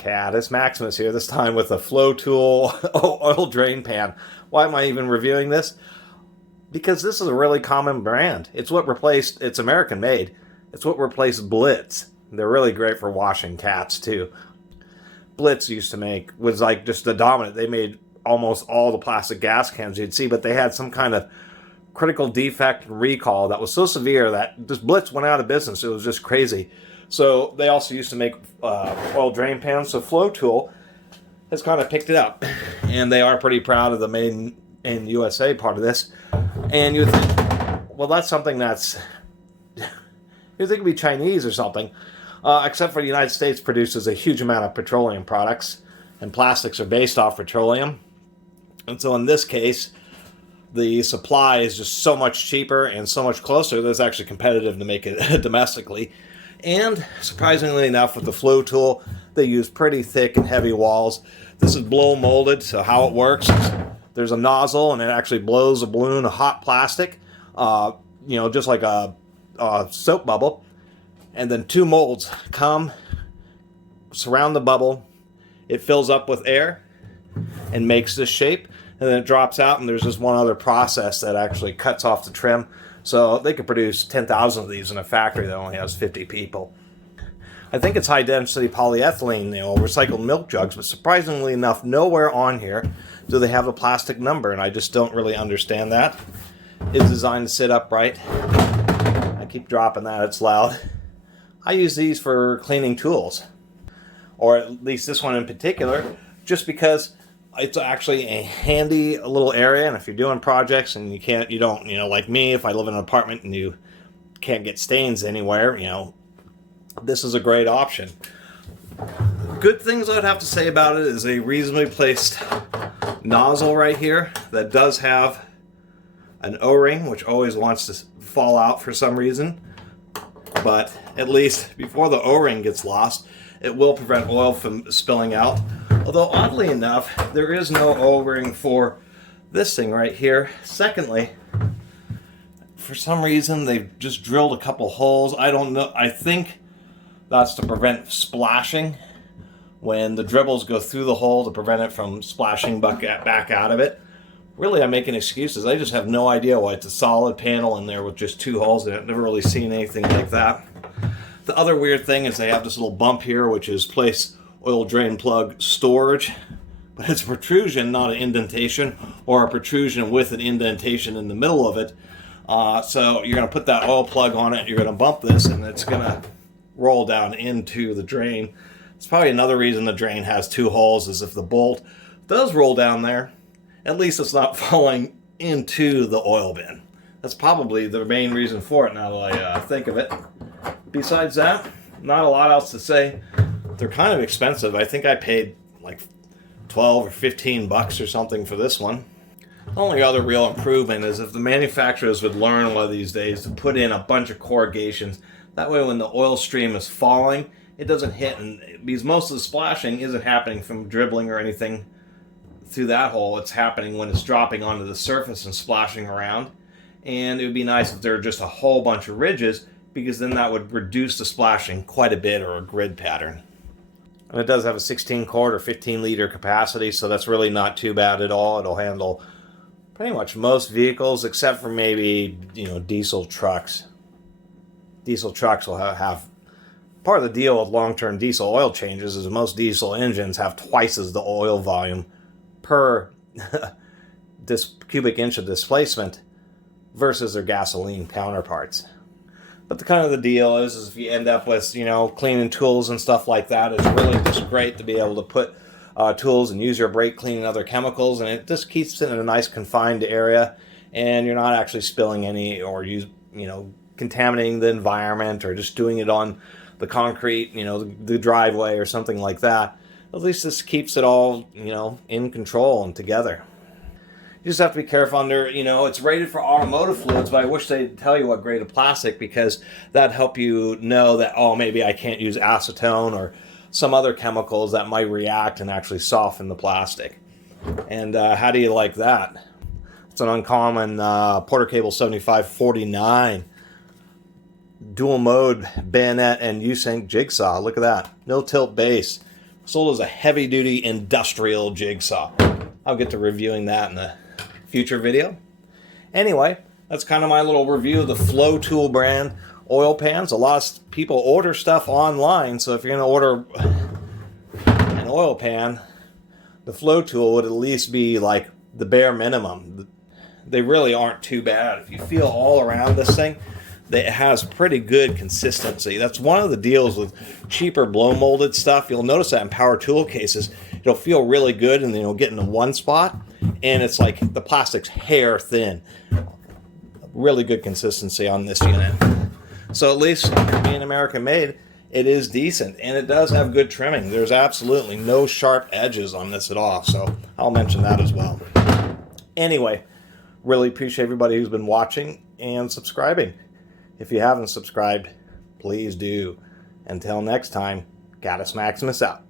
Catus Maximus here, this time with a FloTool oil drain pan. Why am I even reviewing this? Because this is a really common brand. It's American made. It's what replaced Blitz. They're really great for washing cats too. Blitz was like just the dominant. They made almost all the plastic gas cans you'd see, but they had some kind of critical defect and recall that was so severe that this Blitz went out of business. It was just crazy. So they also used to make oil drain pans. So FloTool has kind of picked it up, and they are pretty proud of the made in USA part of this. And you think, well, that's something that's you think it'd be Chinese or something, except for the United States produces a huge amount of petroleum products, and plastics are based off petroleum. And so in this case, the supply is just so much cheaper and so much closer that it's actually competitive to make it domestically. And surprisingly enough, with the FloTool, they use pretty thick and heavy walls. This is blow molded, so how it works is there's a nozzle and it actually blows a balloon of hot plastic, just like a soap bubble. And then two molds come, surround the bubble. It fills up with air and makes this shape. And then it drops out, and there's just one other process that actually cuts off the trim. So they could produce 10,000 of these in a factory that only has 50 people. I think it's high-density polyethylene, recycled milk jugs, but surprisingly enough, nowhere on here do they have a plastic number, and I just don't really understand that. It's designed to sit upright. I keep dropping that, it's loud. I use these for cleaning tools, or at least this one in particular, just because it's actually a handy little area. And if you're doing projects and you don't, like me, if I live in an apartment and you can't get stains anywhere, this is a great option. Good things I'd have to say about it is a reasonably placed nozzle right here that does have an O-ring, which always wants to fall out for some reason. But at least before the O-ring gets lost, it will prevent oil from spilling out. Although oddly enough, there is no O-ring for this thing right here. Secondly, for some reason they've just drilled a couple holes. I don't know. I think that's to prevent splashing when the dribbles go through the hole, to prevent it from splashing back out of it. Really, I'm making excuses. I just have no idea why it's a solid panel in there with just two holes in it. I've never really seen anything like that. The other weird thing is they have this little bump here, which is place oil drain plug storage, but it's a protrusion, not an indentation, or a protrusion with an indentation in the middle of it. So you're going to put that oil plug on it, you're going to bump this, and it's going to roll down into the drain. It's probably another reason the drain has two holes, is if the bolt does roll down there, at least it's not falling into the oil bin. That's probably the main reason for it, now that I think of it. Besides that, not a lot else to say. They're kind of expensive. I think I paid like 12 or 15 bucks or something for this one. The only other real improvement is if the manufacturers would learn one of these days to put in a bunch of corrugations. That way when the oil stream is falling, it doesn't hit, because most of the splashing isn't happening from dribbling or anything through that hole. It's happening when it's dropping onto the surface and splashing around. And it would be nice if there were just a whole bunch of ridges, because then that would reduce the splashing quite a bit, or a grid pattern. And it does have a 16 quart or 15 liter capacity, so that's really not too bad at all. It'll handle pretty much most vehicles, except for maybe, diesel trucks. Diesel trucks will have part of the deal with long-term diesel oil changes is most diesel engines have twice as the oil volume per cubic inch of displacement versus their gasoline counterparts. But the deal is if you end up with, cleaning tools and stuff like that, it's really just great to be able to put tools and use your brake cleaning other chemicals, and it just keeps it in a nice confined area, and you're not actually spilling any or contaminating the environment, or just doing it on the concrete, the driveway or something like that. At least this keeps it all, in control and together. You just have to be careful under, it's rated for automotive fluids, but I wish they'd tell you what grade of plastic, because that'd help you know that, maybe I can't use acetone or some other chemicals that might react and actually soften the plastic. And how do you like that? It's an uncommon Porter Cable 7549 dual mode bayonet and U-sync jigsaw. Look at that. No tilt base. sold as a heavy-duty industrial jigsaw. I'll get to reviewing that in a future video. Anyway, that's kind of my little review of the FloTool brand oil pans. A lot of people order stuff online, so if you're going to order an oil pan, the FloTool would at least be like the bare minimum. They really aren't too bad. If you feel all around this thing, it has pretty good consistency. That's one of the deals with cheaper blow molded stuff. You'll notice that in power tool cases, it'll feel really good and then you'll get into one spot and it's like the plastic's hair thin. Really good consistency on this unit. So at least being American made, it is decent and it does have good trimming. There's absolutely no sharp edges on this at all. So I'll mention that as well. Anyway, really appreciate everybody who's been watching and subscribing. If you haven't subscribed, please do. Until next time, Catus Maximus out.